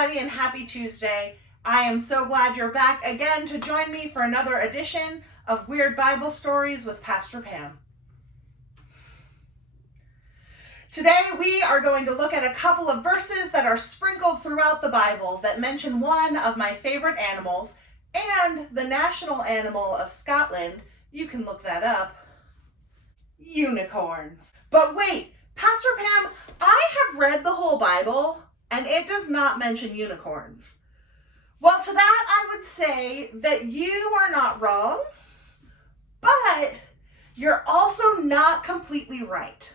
everybody, and happy Tuesday. I am so glad you're back again to join me for another edition of Weird Bible Stories with Pastor Pam. Today we are going to look at a couple of verses that are sprinkled throughout the Bible that mention one of my favorite animals and the national animal of Scotland. You can look that up. Unicorns. But wait, Pastor Pam, I have read the whole Bible and it does not mention unicorns. Well, to that I would say that you are not wrong, but you're also not completely right.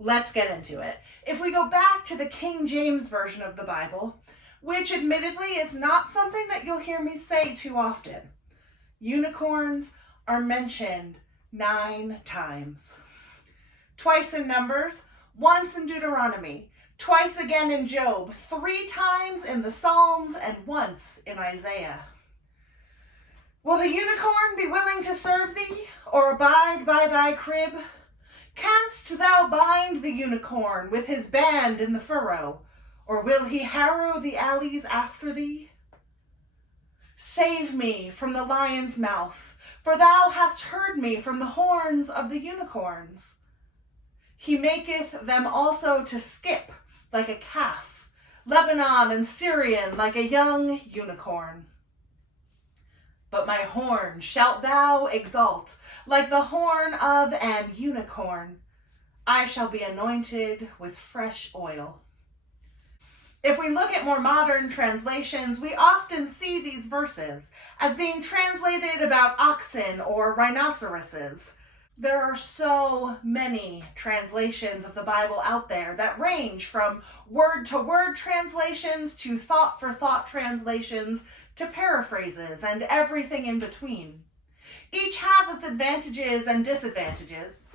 Let's get into it. If we go back to the King James Version of the Bible, which admittedly is not something that you'll hear me say too often, unicorns are mentioned 9 times. Twice in Numbers, once in Deuteronomy, twice again in Job, 3 times in the Psalms, and once in Isaiah. Will the unicorn be willing to serve thee, or abide by thy crib? Canst thou bind the unicorn with his band in the furrow, or will he harrow the alleys after thee? Save me from the lion's mouth, for thou hast heard me from the horns of the unicorns. He maketh them also to skip like a calf, Lebanon and Syrian like a young unicorn. But my horn shalt thou exalt, like the horn of an unicorn. I shall be anointed with fresh oil. If we look at more modern translations, we often see these verses as being translated about oxen or rhinoceroses. There are so many translations of the Bible out there that range from word-to-word translations to thought-for-thought translations to paraphrases and everything in between. Each has its advantages and disadvantages.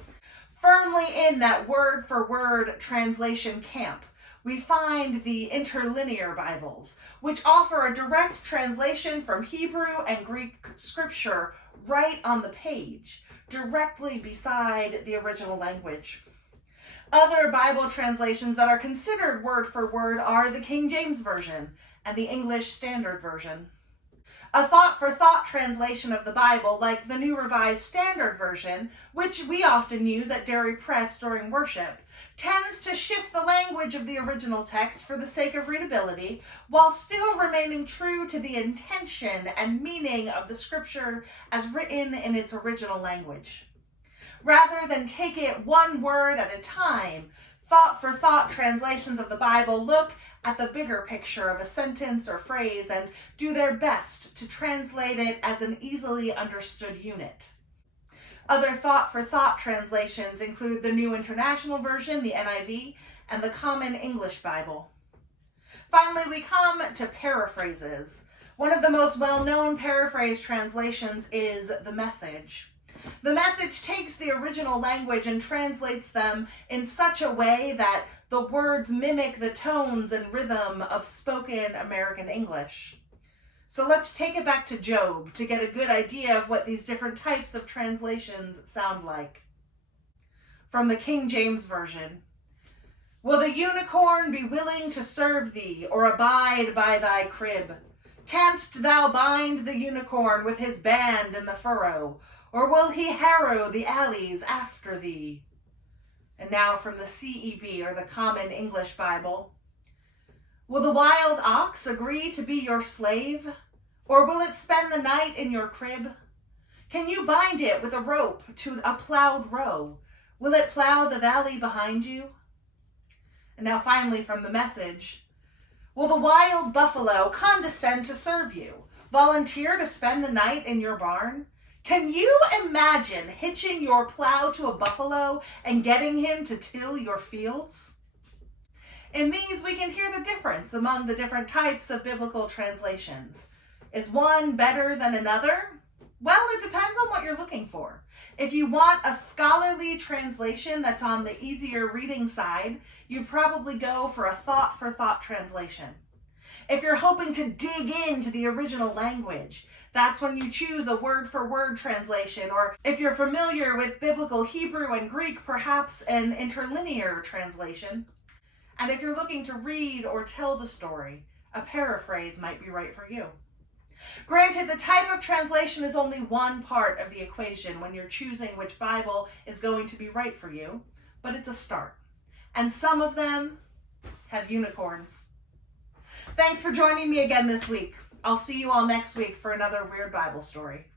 Firmly in that word-for-word translation camp, we find the interlinear Bibles, which offer a direct translation from Hebrew and Greek scripture right on the page, directly beside the original language. Other Bible translations that are considered word for word are the King James Version and the English Standard Version. A thought-for-thought translation of the Bible, like the New Revised Standard Version, which we often use at Dairy Press during worship, tends to shift the language of the original text for the sake of readability, while still remaining true to the intention and meaning of the scripture as written in its original language. Rather than take it one word at a time, thought-for-thought translations of the Bible look at the bigger picture of a sentence or phrase and do their best to translate it as an easily understood unit. Other thought-for-thought translations include the New International Version, the NIV, and the Common English Bible. Finally, we come to paraphrases. One of the most well-known paraphrase translations is The Message. The Message takes the original language and translates them in such a way that the words mimic the tones and rhythm of spoken American English. So let's take it back to Job to get a good idea of what these different types of translations sound like. From the King James Version, will the unicorn be willing to serve thee, or abide by thy crib? Canst thou bind the unicorn with his band in the furrow, or will he harrow the alleys after thee? And now from the CEB, or the Common English Bible. Will the wild ox agree to be your slave, or will it spend the night in your crib? Can you bind it with a rope to a plowed row? Will it plow the valley behind you? And now finally from the Message. Will the wild buffalo condescend to serve you, volunteer to spend the night in your barn? Can you imagine hitching your plow to a buffalo and getting him to till your fields? In these, we can hear the difference among the different types of biblical translations. Is one better than another? Well, it depends on what you're looking for. If you want a scholarly translation that's on the easier reading side, you'd probably go for a thought-for-thought translation. If you're hoping to dig into the original language, that's when you choose a word-for-word translation, or if you're familiar with biblical Hebrew and Greek, perhaps an interlinear translation. And if you're looking to read or tell the story, a paraphrase might be right for you. Granted, the type of translation is only one part of the equation when you're choosing which Bible is going to be right for you, but it's a start. And some of them have unicorns. Thanks for joining me again this week. I'll see you all next week for another weird Bible story.